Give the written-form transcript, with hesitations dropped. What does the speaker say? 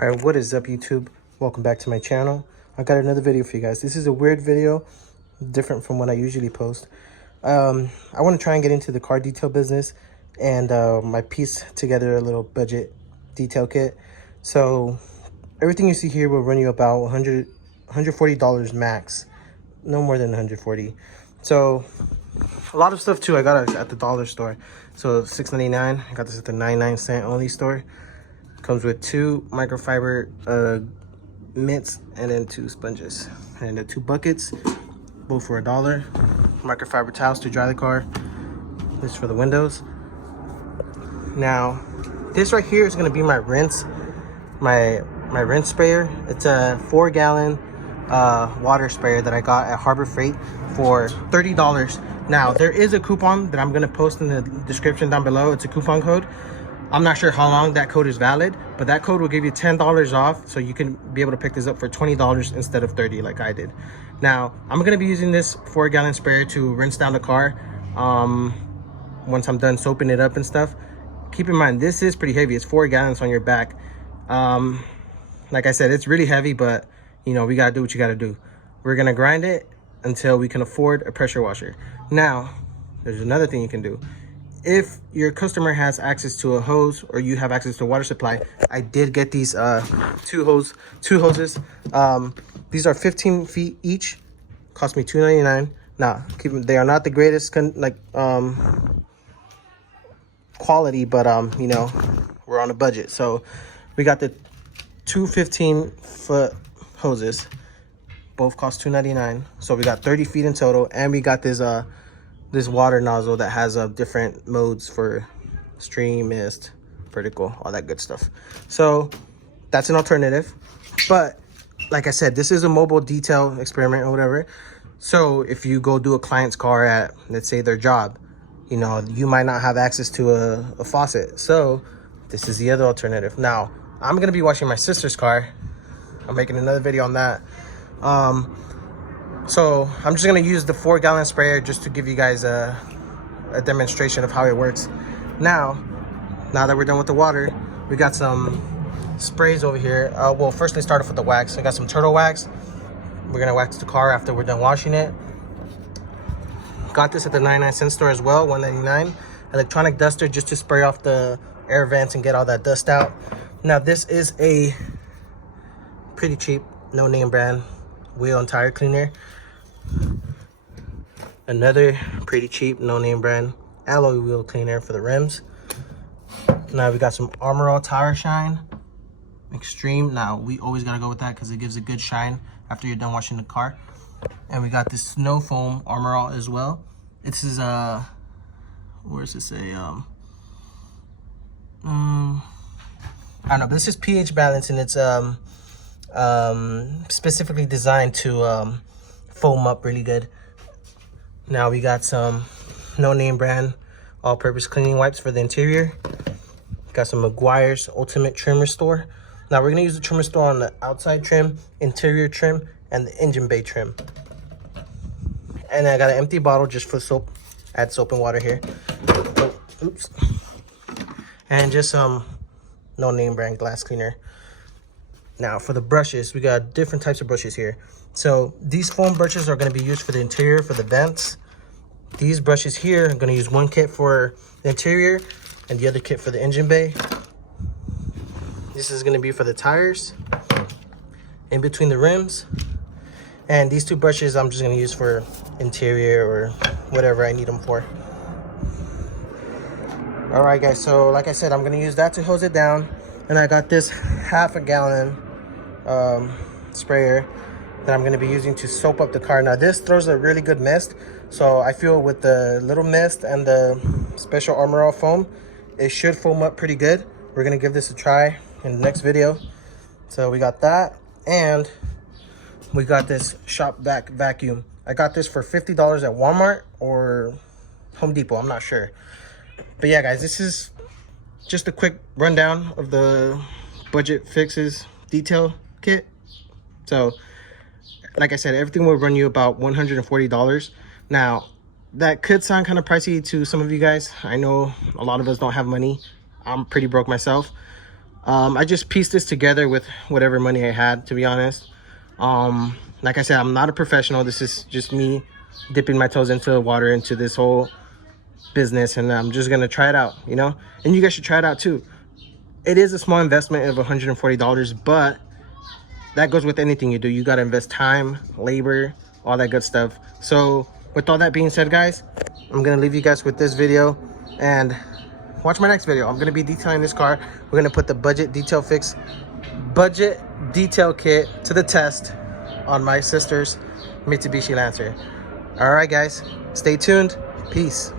All right, what is up, YouTube? Welcome back to my channel. I got another video for you guys. This is a weird video, different from what I usually post. I want to try and get into the car detail business, and I piece together a little budget detail kit. So everything you see here will run you about $140 max, no more than 140. So a lot of stuff too I got at the dollar store. So $6.99. I got this at the 99-cent only store. Comes with 2 microfiber mitts and then 2 sponges and the 2 buckets, both for $1. Microfiber towels to dry the car. This is for the windows. Now this right here is going to be my rinse, my rinse sprayer. It's a 4-gallon water sprayer that I got at Harbor Freight for $30. Now there is a coupon that I'm going to post in the description down below. It's a coupon code. I'm not sure how long that code is valid, but that code will give you $10 off, so you can be able to pick this up for $20 instead of $30 like I did. Now, I'm going to be using this 4-gallon sprayer to rinse down the car once I'm done soaping it up and stuff. Keep in mind, this is pretty heavy. It's 4 gallons on your back. Like I said, it's really heavy, but, you know, we got to do what you got to do. We're going to grind it until we can afford a pressure washer. Now, there's another thing you can do. If your customer has access to a hose or you have access to a water supply, I did get these two hoses. These are 15 feet each. Cost me $2.99. Now, they are not the greatest quality, but you know, we're on a budget. So we got the two 15-foot hoses. Both cost $2.99. So we got 30 feet in total, and we got this water nozzle that has different modes for stream, mist, vertical, all that good stuff. So that's an alternative. But like I said, this is a mobile detail experiment or whatever. So if you go do a client's car at, let's say, their job, you know, you might not have access to a faucet. So this is the other alternative. Now, I'm going to be washing my sister's car. I'm making another video on that. So I'm just going to use the 4-gallon sprayer just to give you guys a demonstration of how it works. Now that we're done with the water, we got some sprays over here. Well, first let's start off with the wax. I got some turtle wax. We're going to wax the car after we're done washing it. Got this at the 99-cent store as well, $1.99. Electronic duster just to spray off the air vents and get all that dust out. Now this is a pretty cheap, no-name brand wheel and tire cleaner. Another pretty cheap, no-name brand alloy wheel cleaner for the rims. Now we got some Armor All Tire Shine Extreme. Now we always gotta go with that because it gives a good shine after you're done washing the car. And we got this Snow Foam Armor All as well. This is where does it say? I don't know, but this is pH balance, and it's specifically designed to foam up really good. Now we got some no-name brand all-purpose cleaning wipes for the interior. Got some Meguiar's Ultimate Trim Restore. Now we're gonna use the trim restore on the outside trim, interior trim, and the engine bay trim. And I got an empty bottle just for soap. Add soap and water here. Oh, oops. And just some no-name brand glass cleaner. Now for the brushes, we got different types of brushes here. So these foam brushes are going to be used for the interior, for the vents. These brushes here, I'm going to use one kit for the interior and the other kit for the engine bay. This is going to be for the tires, in between the rims. And these 2 brushes I'm just going to use for interior or whatever I need them for. All right, guys, so like I said, I'm going to use that to hose it down. And I got this 1/2 gallon sprayer that I'm going to be using to soap up the car. Now this throws a really good mist, so I feel with the little mist and the special Armor All foam, it should foam up pretty good. We're going to give this a try in the next video. So we got that, and we got this Shop Vac vacuum. I got this for $50 at Walmart or Home Depot, I'm not sure. But yeah, guys, this is just a quick rundown of the budget fixes detail kit. So like I said, everything will run you about $140. Now that could sound kind of pricey to some of you guys. I know a lot of us don't have money. I'm pretty broke myself, I just pieced this together with whatever money I had, to be honest. Like I said, I'm not a professional. This is just me dipping my toes into the water, into this whole business, and I'm just gonna try it out, you know. And you guys should try it out too. It is a small investment of $140, but that goes with anything you do. You gotta invest time, labor, all that good stuff. So with all that being said, guys, I'm gonna leave you guys with this video and watch my next video. I'm gonna be detailing this car. We're gonna put the budget detail kit to the test on my sister's Mitsubishi Lancer. All right, guys, stay tuned. Peace.